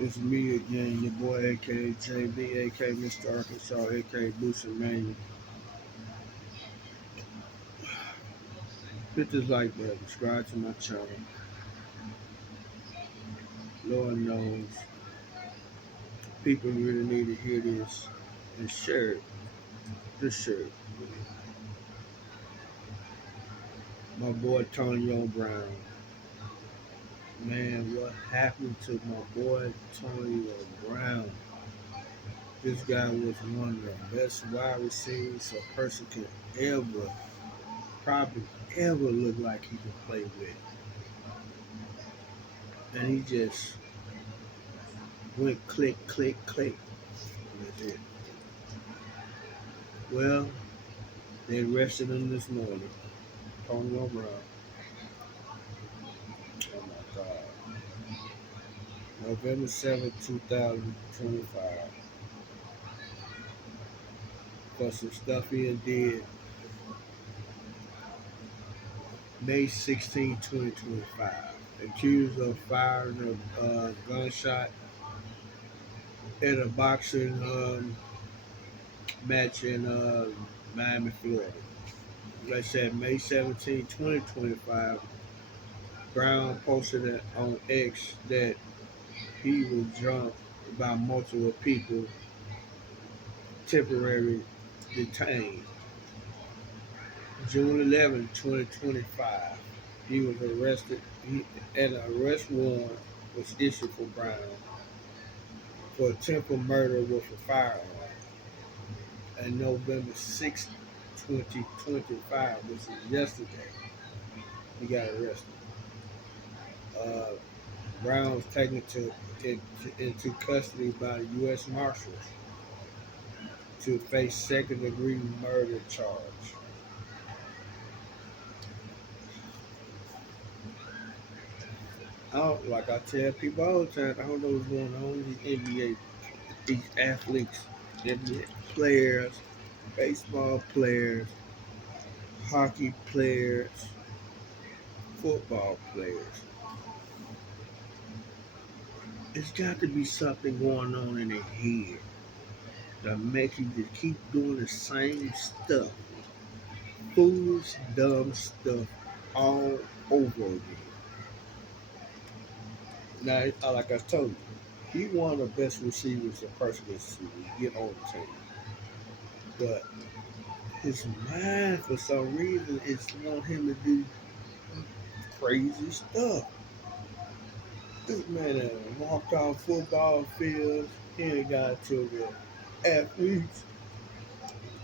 It's me again, your boy aka JB, aka Mr. Arkansas, aka Booster Manual. Hit this like button, subscribe to my channel. Lord knows people really need to hear this and share it. Just share it. My boy Tonyo Brown. Man, what happened to my boy Tonyo Brown? This guy was one of the best wide receivers a person can ever, probably ever look like he can play with. And he just went click, click, click. That's it. Well, they arrested him this morning. Antonio Brown. Oh my God. November 7th, 2025. For some stuff he had did May 16, 2025. Accused of firing a gunshot at a boxing match in Miami, Florida. Like I said, May 17, 2025, Brown posted it on X that he was jumped by multiple people, temporarily detained. June 11, 2025, he was arrested. An arrest warrant was issued for Brown for attempted murder with a firearm. And November 6th, 2025, which is yesterday, he got arrested. Uh, Brown was taken into custody by the U.S. Marshals to face second-degree murder charge. Like I tell people all the time, I don't know what's going on with these NBA, these athletes, NBA players, baseball players, hockey players, football players. It's got to be something going on in their head that makes you just keep doing the same stuff, foolish, dumb stuff all over again. Now, like I told you, he one of the best receivers a person can see get on the team. But his mind, for some reason, is want him to do crazy stuff. This man had walked off football fields. He ain't got to the athletes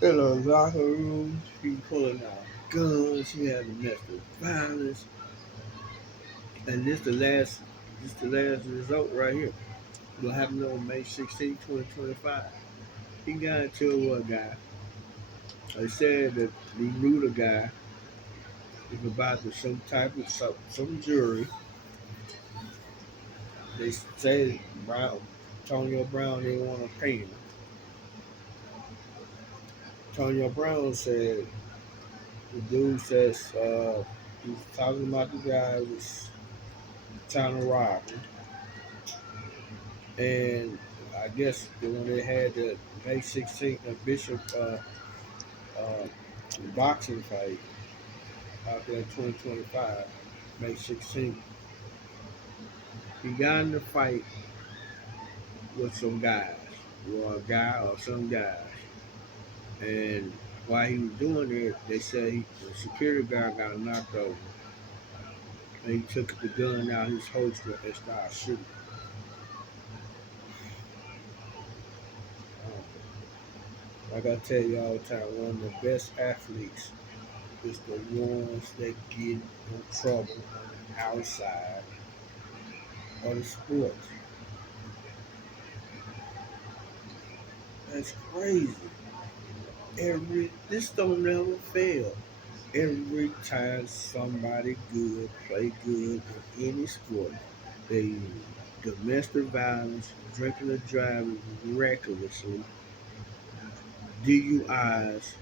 in the locker rooms. He pulling out guns. He had domestic violence. And this the last result right here. What happened on May 16, 2025. He got into a guy. They said that he knew the guy was about to some type of some jury. They said Antonio Brown didn't want to pay him. Antonio Brown said the dude says he was talking about the guy who was trying to rob him, and I guess when they had the May 16th Bishop uh, boxing fight out there in 2025, May 16th, he got in the fight with some guys, or a guy or some guys. And while he was doing it, they said the security guard got knocked over. And he took the gun out his holster and started shooting. Like I tell you all the time, one of the best athletes is the ones that get in trouble on the outside of the sport. That's crazy. This don't never fail. Every time somebody good play good in any sport, they domestic violence, drinking and driving recklessly, DUIs.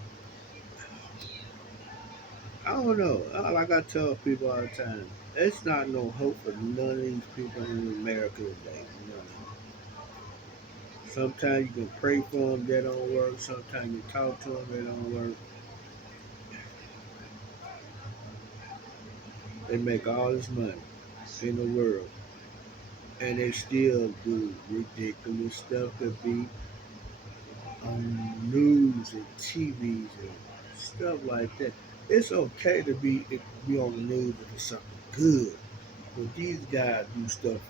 I don't know. Like I tell people all the time, it's not no hope for none of these people in America today. None. Sometimes you can pray for them, that don't work. Sometimes you talk to them, that don't work. They make all this money in the world, and they still do ridiculous stuff that be on news and TVs and stuff like that. It's okay to be on the news for something good, but these guys do stuff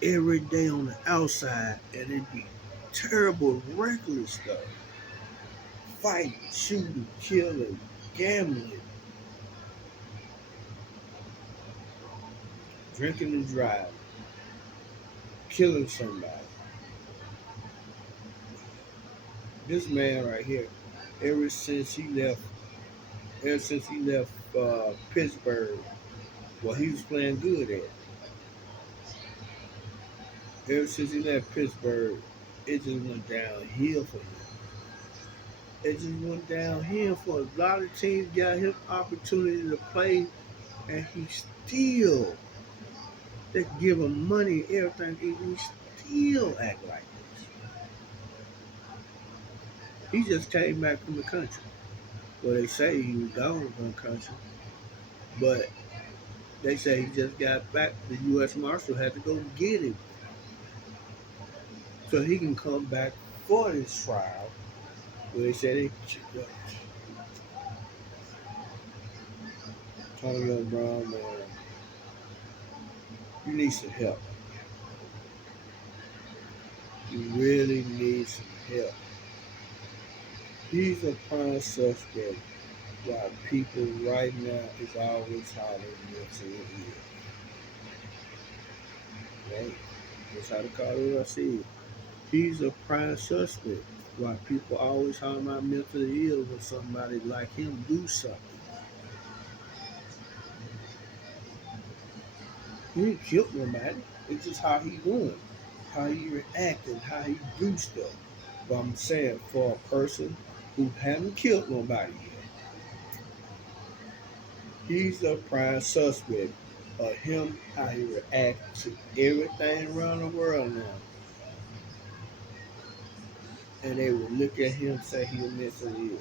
every day on the outside, and it be terrible, reckless stuff. Fighting, shooting, killing, gambling, drinking and driving, killing somebody. This man right here, ever since he left, ever since he left Pittsburgh, well, he was playing good at. Ever since he left Pittsburgh, it just went downhill for him. It just went downhill for a lot of teams. Got him opportunity to play, and he still they give him money and everything, and he still act like this. He just came back from the country. Well, they say he was gone from the country, but they say he just got back. The U.S. Marshal had to go get him so he can come back for this trial. Where they said Antonio Brown, man, you need some help. You really need some help. He's a prime suspect why people right now is always hollering mental ill. Right? That's how the call I see it. He's a prime suspect why people always hollering about mentally ill when somebody like him do something. He didn't kill nobody. It's just how he doing, how he reacting, how he do stuff. But I'm saying for a person who haven't killed nobody yet, he's a prime suspect of him how he reacts to everything around the world now. And they would look at him and say he was mentally ill.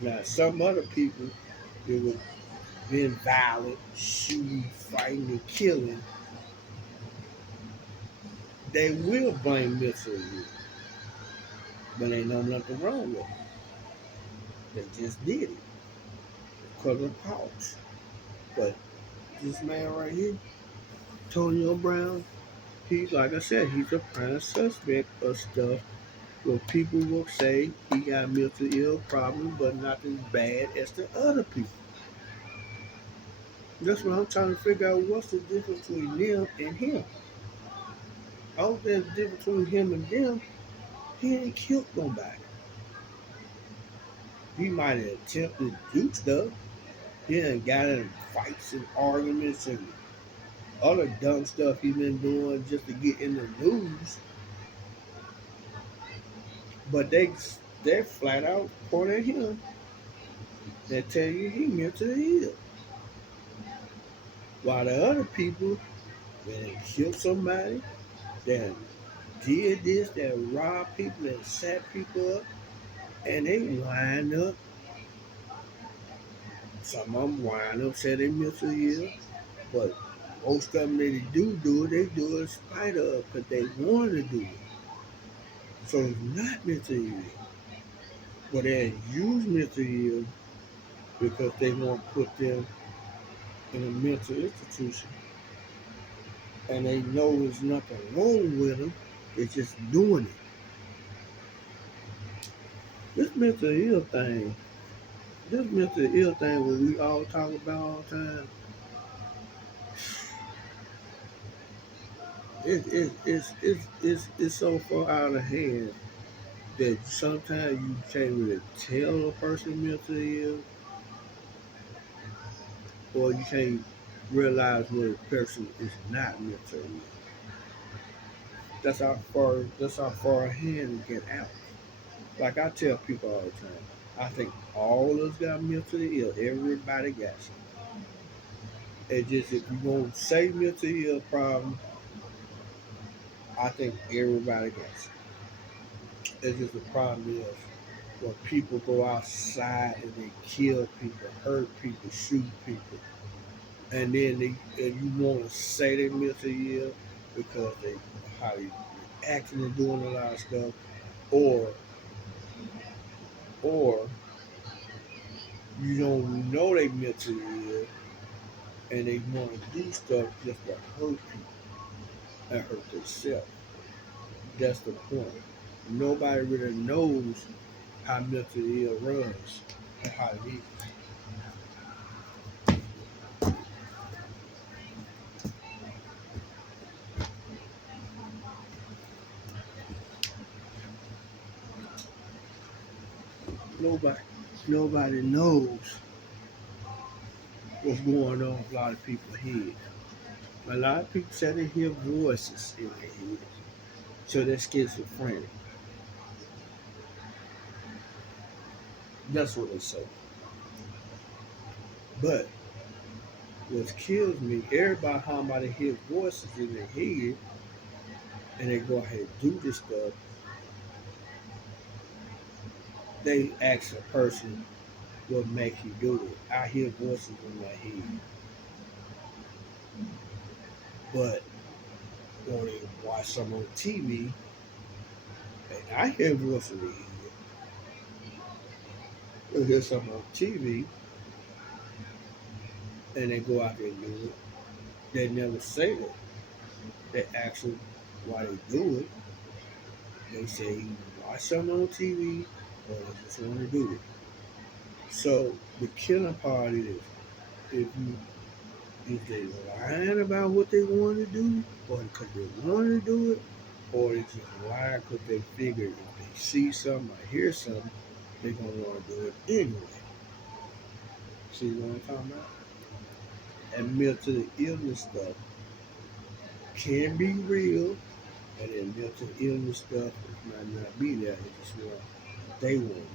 Now some other people that would been violent, shooting, fighting, and killing, they will blame mentally ill. But ain't no nothing wrong with it. They just did it because of cause. But this man right here, Antonio Brown, he's like I said, he's a prime suspect of stuff where people will say he got mental ill problems, but not as bad as the other people. That's what I'm trying to figure out. What's the difference between them and him? I don't think the difference between him and them. He ain't killed nobody. He might have attempted to do stuff. He done got in fights and arguments and other dumb stuff he been doing just to get in the news. But they flat out point at him and tell you he mentally ill. While the other people that killed somebody, that did this, that robbed people, that set people up, and they wind up. Some of them wind up say they mentally ill, but most of them they do it, they do it in spite of because they want to do it. So it's not mentally ill, but they use mentally ill because they want to put them in a mental institution, and they know there's nothing wrong with them. They're just doing it. This mental ill thing, this mental ill thing, what we all talk about all the time, it's so far out of hand that sometimes you can't really tell a person mentally ill, or you can't realize when a person is not mentally ill. That's how far ahead it get out. Like I tell people all the time, I think all of us got mentally ill. Everybody got some. It's just if you want to say mental ill problem, I think everybody does. It's just the problem is when people go outside and they kill people, hurt people, shoot people, and then and you want to say they mentally ill because they how they acting and doing a lot of stuff, or or you don't know they mentally ill and they want to do stuff just to hurt people and hurt themselves. That's the point. Nobody really knows how mentally ill runs and how it is. Nobody, nobody knows what's going on in a lot of people's heads. A lot of people say they hear voices in their head, so they're schizophrenic. That's what they say. But what kills me, everybody how about they hear voices in their head and they go ahead and do this stuff, they ask a person what makes you do it. I hear voices in my head. But when they watch some on TV, and I hear voices in their head. They hear something on TV and they go out there and do it. They never say that. They ask them why they do it. They say watch something on TV or they just want to do it. So the killing part is if they lying about what they want to do, or because they want to do it, or they just lie because they figure if they see something or hear something, they're gonna want to do it anyway. See what I'm talking about? And mental illness stuff can be real, and then mental illness stuff might not be there. It's just what they want.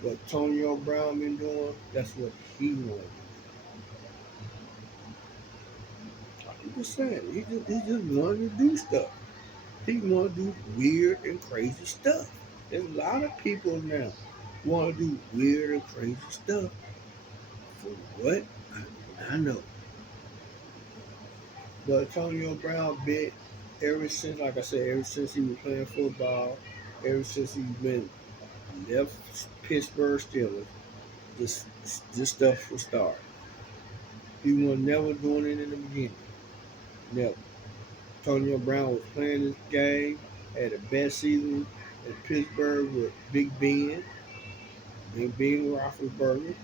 What Tonyo Brown been doing, that's what he wanted. I'm just saying, he just wanted to do stuff. He want to do weird and crazy stuff. There's a lot of people now want to do weird and crazy stuff. For what? I know. But Antonio Brown been ever since, like I said, ever since he was playing football, ever since he's been left Pittsburgh Steelers, this this stuff was started. He was never doing it in the beginning. Never. Antonio Brown was playing this game, had the best season in Pittsburgh with Big Ben Roethlisberger,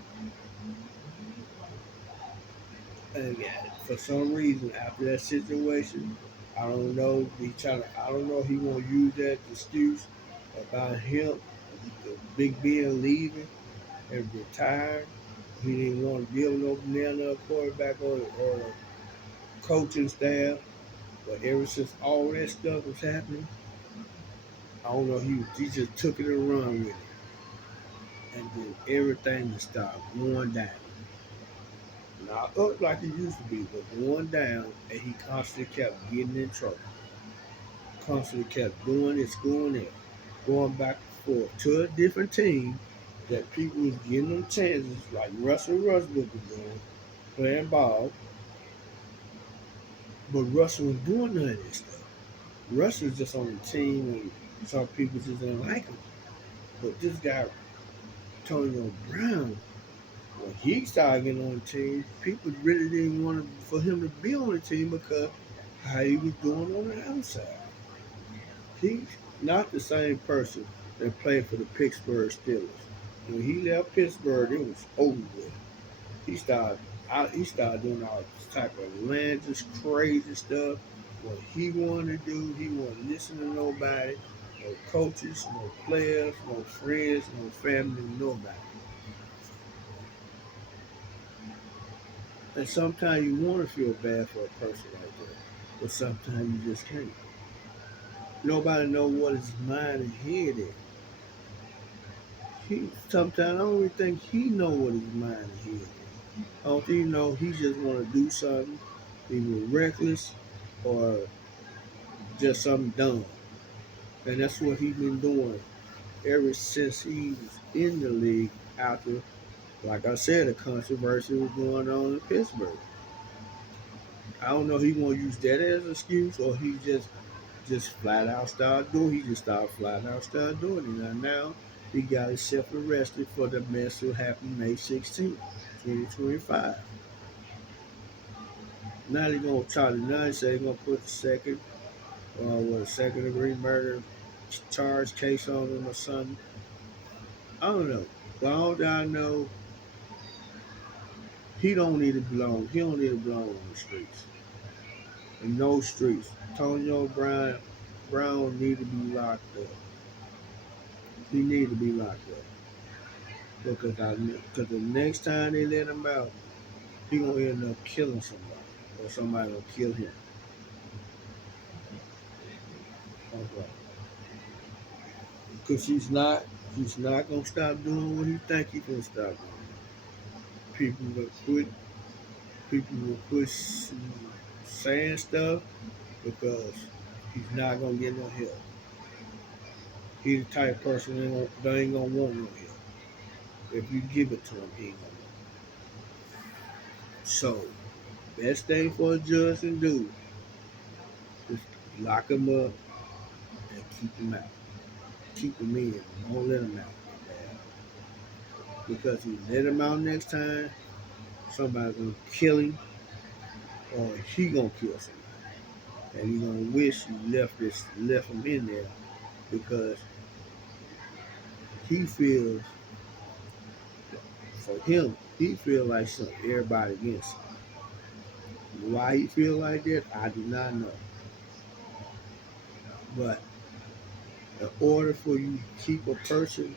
and for some reason after that situation, I don't know. I don't know. If he want to use that excuse about him, Big Ben leaving and retired. He didn't want to deal with no banana quarterback or coaching staff. But ever since all that stuff was happening, I don't know. He just took it and run with it, and then everything just started going down. Not up like it used to be, but going down, and he constantly kept getting in trouble. Constantly kept doing this, going there, going back and forth to a different team that people was getting them chances, like Russell Westbrook was doing, playing ball, but Russell was doing none of this stuff. Russell was just on the team, and some people just didn't like him. But this guy, Antonio Brown, when he started getting on the team, people really didn't want for him to be on the team because how he was doing on the outside. He's not the same person that played for the Pittsburgh Steelers. When he left Pittsburgh, it was over with. He started he started doing all this type of outlandish, crazy stuff. What he wanted to do, he wasn't listening to nobody, no coaches, no players, no friends, no family, nobody. And sometimes you want to feel bad for a person like that, but sometimes you just can't. Nobody know what his mind and head is. He sometimes I don't even think he know what his mind and head is. I don't think he know he just want to do something, either reckless or just something dumb. And that's what he's been doing ever since he was in the league after, like I said, the controversy was going on in Pittsburgh. I don't know if he want to use that as an excuse or he just flat out started doing. He just started flat out started doing it. And now he got himself arrested for the mess that happened May 16th, 2025. Now they're gonna Charlie Nunn say they're gonna put the second degree murder charge case on him or something. I don't know. But all that I know, he don't need to belong. He don't need to belong on the streets. In no streets. Antonio Brown need to be locked up. He need to be locked up. Because the next time they let him out, he gonna end up killing somebody. Or somebody gonna kill him. Okay. Because he's not gonna stop doing what he think he gonna stop doing. People will quit people will quit saying stuff because he's not gonna get no help. He's the type of person that ain't gonna want no help. If you give it to him, he ain't gonna want it. So, best thing for a judge to do is lock him up and keep him out. Keep him in. Don't let him out. Because if you let him out next time, somebody's gonna kill him or he gonna kill somebody. And he gonna wish you left him in there because he feels for him, he feel like something everybody against him. Why he feel like that, I do not know. But in order for you to keep a person,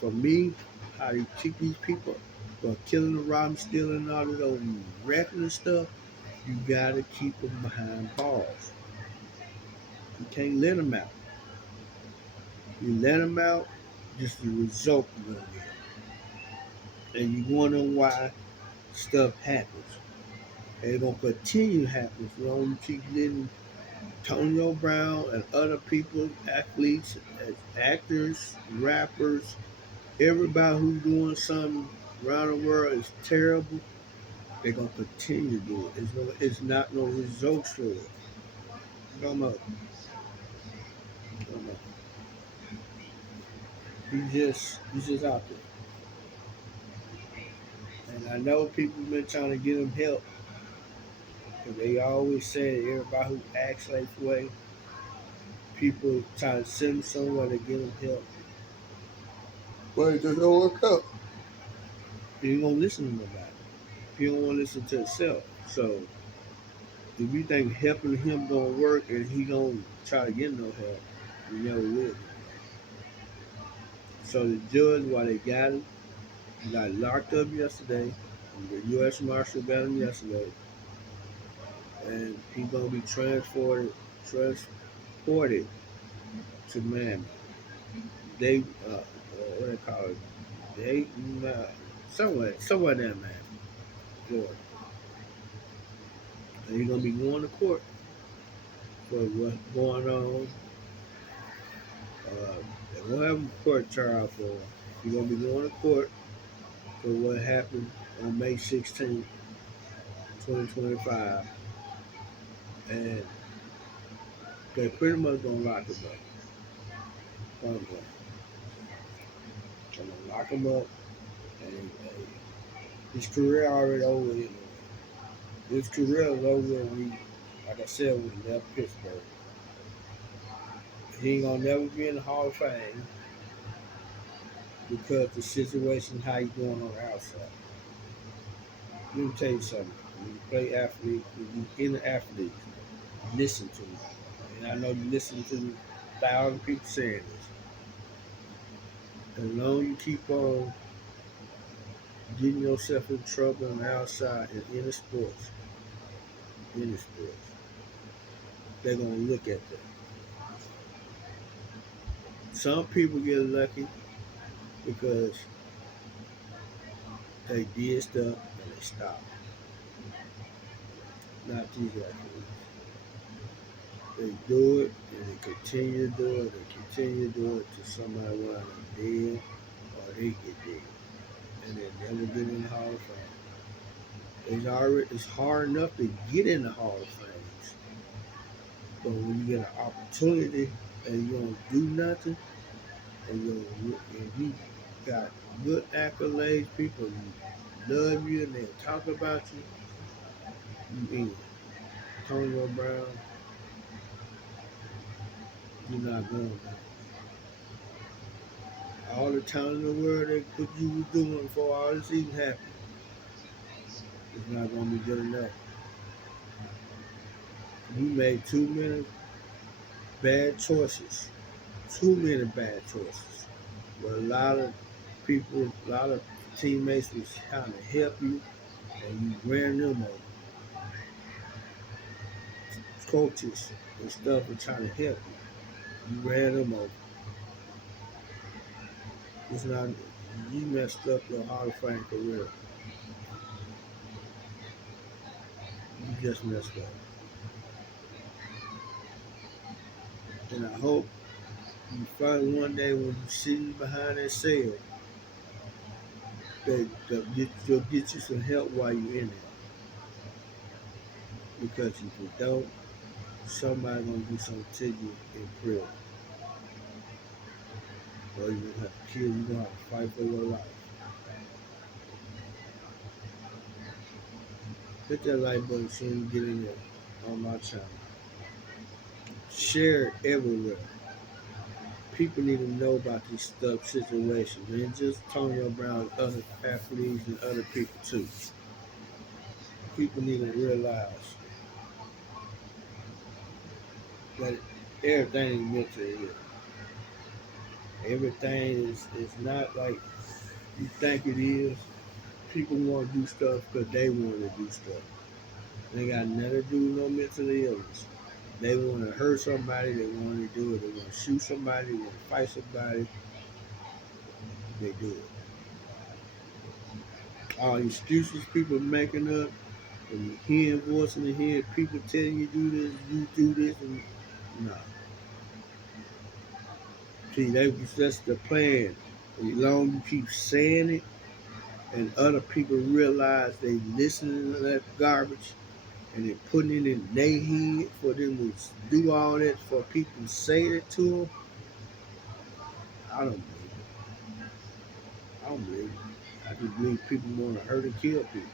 for me, how you keep these people from killing the robbing, stealing, all of those reckless stuff, you gotta keep them behind bars. You can't let them out. You let them out, just the result you're gonna get. And you wonder why stuff happens. And it's gonna continue happening as long as you keep letting Antonio Brown and other people, athletes, actors, rappers, everybody who's doing something around the world is terrible. They're gonna continue to do it. It's not no results for it. No more. No more. He's just out there. And I know people been trying to get him help. Because they always say that everybody who acts like way, people try to send him somewhere to get him help. But it just don't work out. He ain't gonna listen to nobody. He don't want to listen to himself. So if you think helping him gonna work and he gonna try to get no help, you never will. So the judge, while they got him, he got locked up yesterday. The U.S. Marshal got him yesterday, and he's gonna be transported to Miami. They what they call it? They somewhere there, man, Florida. And he's gonna be going to court for what's going on. They won't have a court trial for him. He's gonna be going to court for what happened on May 16th, 2025, and they pretty much gonna lock him up. Point blank. Gonna lock him up, and his career already over. Anyway. His career is over when he, like I said, when he left Pittsburgh. He ain't gonna never be in the Hall of Fame because the situation how he's doing on the outside. Let me tell you something. When you play athlete, when you in the athlete, listen to me. And I know you listen to 1,000 people saying this. As long as you keep on getting yourself in trouble on the outside in any sports, they're gonna look at that. Some people get lucky because they did stuff and they stopped. Not these athletes. They do it and they continue to do it and continue to do it till somebody wind up dead or they get dead. And they never get in the Hall of Fame. It's hard enough to get in the Hall of Fame. But when you get an opportunity and you don't do nothing and you got good accolades, people love you and they talk about you in. Antonio Brown, you're not going there. All the time in the world that what you was doing before all this even happened, it's not gonna be good enough. You made too many bad choices. Too many bad choices. But a lot of people, a lot of teammates was trying to help you and you ran them over. Coaches and stuff were trying to help you. You ran them over. It's not you messed up your Hall of Fame career. You just messed up. And I hope you find one day when you're sitting behind that cell that you'll get you some help while you're in there. Because if you don't, somebody gonna do something to you in prison. Or you're gonna have to kill you, you're gonna have to fight for your life. Hit that like button so you get in there on my channel. Share it everywhere. People need to know about this stuff situation, man. Just Antonio Brown, other athletes and other people too. People need to realize that everything is meant to heal. Everything is not like you think it is. People want to do stuff because they want to do stuff. They got nothing to do with no mental illness. They want to hurt somebody. They want to do it. They want to shoot somebody. They want to fight somebody. They do it. All the excuses people making up, and you hearing voices in the head, people telling you do this, and no. See, that's the plan. As long as you keep saying it, and other people realize they listening to that garbage, and they're putting it in their head for them to do all that, for people to say it to them, I don't believe it. I don't believe it. I just believe people want to hurt and kill people.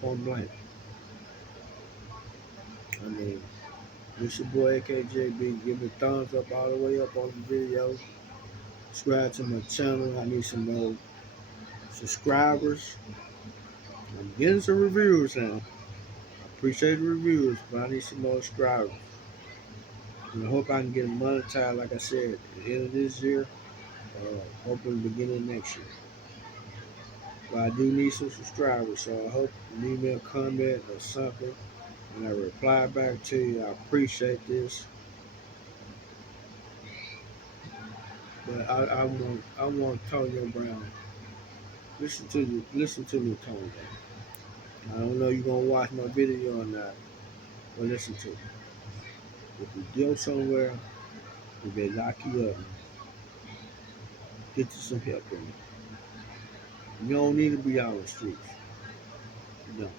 Point blank. I mean, this your boy AKJB. Give me a thumbs up all the way up on the video. Subscribe to my channel. I need some more subscribers. I'm getting some reviews now. I appreciate the reviews, but I need some more subscribers. And I hope I can get monetized, like I said, at the end of this year, hopefully the beginning of next year. But I do need some subscribers, so I hope you leave me a comment or something, and I reply back to you. I appreciate this. But I want Antonio Brown. Listen to me, Tony. I don't know you're gonna watch my video or not, but listen to me. If you go somewhere, if they lock you up, get you some help in it. You don't need to be out on the streets. You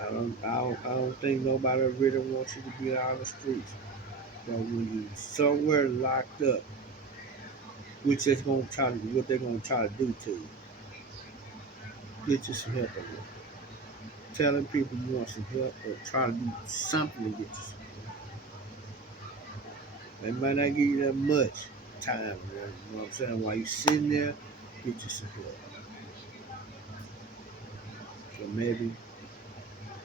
don't. I don't think nobody really wants you to be out on the streets. But when you somewhere locked up, which is gonna try to what they're gonna try to do to you, get you some help in it. Telling people you want some help or try to do something to get you some help. They might not give you that much time, you know what I'm saying? While you sitting there, get you some help. So maybe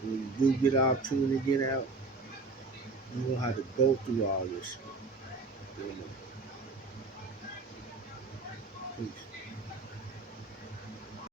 when you do get an opportunity to get out, you won't have to go through all this. You know? Peace.